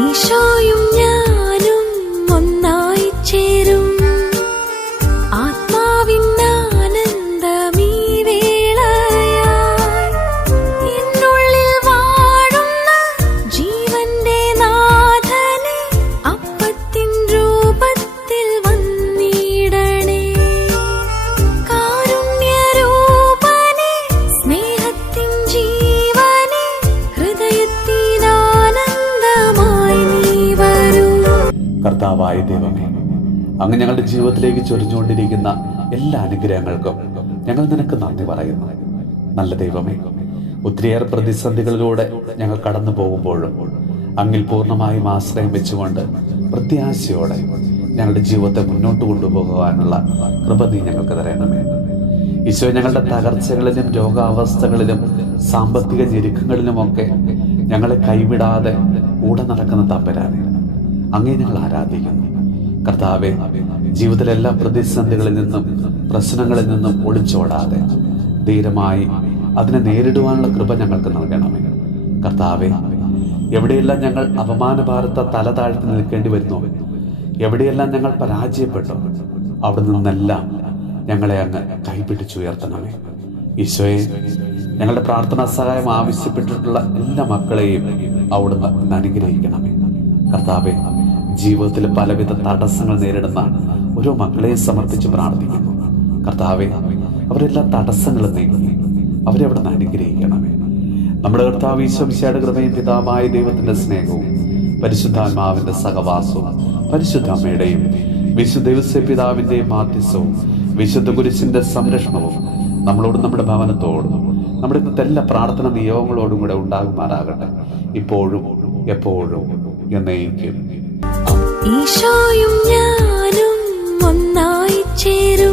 ഈശോയും ഞാനും ഒന്നായി ചേരും ആത്മാവിന്നാനന്ദമീ വേളയായി എന്നുള്ളിൽ വാഴുന്ന ജീവന്റെ നാഥനെ അപ്പത്തിൻ രൂപത്തിൽ വന്നിടണേ. കാരുണ്യരൂപനെ സ്നേഹത്തിൻ ജീവനെ ഹൃദയത്തിനാനന്ദമായി നീ വരൂ. കർത്താവായ ദൈവമേ, അങ്ങ് ഞങ്ങളുടെ ജീവിതത്തിലേക്ക് ചൊരിഞ്ഞുകൊണ്ടിരിക്കുന്ന എല്ലാ അനുഗ്രഹങ്ങൾക്കും ഞങ്ങൾ നിനക്ക് നന്ദി പറയുന്നു. നല്ല ദൈവമേ, ഒത്തിരിയേറെ പ്രതിസന്ധികളിലൂടെ ഞങ്ങൾ കടന്നു പോകുമ്പോഴും അങ്ങിൽ പൂർണ്ണമായും ആശ്രയം വെച്ചുകൊണ്ട് പ്രത്യാശയോടെ ഞങ്ങളുടെ ജീവിതത്തെ മുന്നോട്ട് കൊണ്ടുപോകുവാനുള്ള കൃപ നീ ഞങ്ങൾക്ക് തരണമേ. ഈശോ, ഞങ്ങളുടെ തകർച്ചകളിലും രോഗാവസ്ഥകളിലും സാമ്പത്തിക ഞെരുക്കങ്ങളിലുമൊക്കെ ഞങ്ങളെ കൈവിടാതെ കൂടെ നടക്കുന്ന തമ്പുരാനെ അങ്ങേ ഞങ്ങൾ ആരാധിക്കുന്നു. കർത്താവെ, ജീവിതത്തിലെ എല്ലാ പ്രതിസന്ധികളിൽ നിന്നും പ്രശ്നങ്ങളിൽ നിന്നും ഒളിച്ചോടാതെ ധീരമായി അതിനെ നേരിടുവാനുള്ള കൃപ ഞങ്ങൾക്ക് നൽകണമേ. കർത്താവെ, എവിടെയെല്ലാം ഞങ്ങൾ അപമാനഭാരത്തെ തല താഴ്ത്തി നിൽക്കേണ്ടി വരുന്നു, എവിടെയെല്ലാം ഞങ്ങൾ പരാജയപ്പെട്ടു, അവിടെ നിന്നെല്ലാം ഞങ്ങളെ അങ്ങ് കൈപിടിച്ചുയർത്തണമേ. ഈശോയെ, ഞങ്ങളുടെ പ്രാർത്ഥനാ സഹായം ആവശ്യപ്പെട്ടിട്ടുള്ള എല്ലാ മക്കളെയും അവിടുന്ന് അനുഗ്രഹിക്കണമേ. കർത്താവെ, ജീവിതത്തിൽ പലവിധ തടസ്സങ്ങൾ നേരിടുന്ന ഓരോ മക്കളെയും സമർപ്പിച്ച് പ്രാർത്ഥിക്കുന്നു. കർത്താവെ, അവരെല്ലാ തടസ്സങ്ങളും നീങ്ങി അവരെ അവിടെ നിന്ന് അനുഗ്രഹിക്കണമേ. നമ്മുടെ കർത്താവ് ഈശോ മിശിഹായുടെ കൃപയും പിതാവായ ദൈവത്തിന്റെ സ്നേഹവും പരിശുദ്ധാത്മാവിന്റെ സഹവാസവും പരിശുദ്ധ അമ്മയുടെയും വിശുദ്ധ ഔസേപ്പ് പിതാവിന്റെയും മാധ്യസ്ഥവും വിശുദ്ധ കുരിശിന്റെ സംരക്ഷണവും നമ്മളോടും നമ്മുടെ ഭവനത്തോടും നമ്മുടെ ഇന്നത്തെ എല്ലാ പ്രാർത്ഥന നിയോഗങ്ങളോടും കൂടെ ഉണ്ടാകുമാറാകട്ടെ, ഇപ്പോഴും എപ്പോഴും എന്നേക്കും. ഈശോയും ഞാനും ഒന്നായി ചേരും.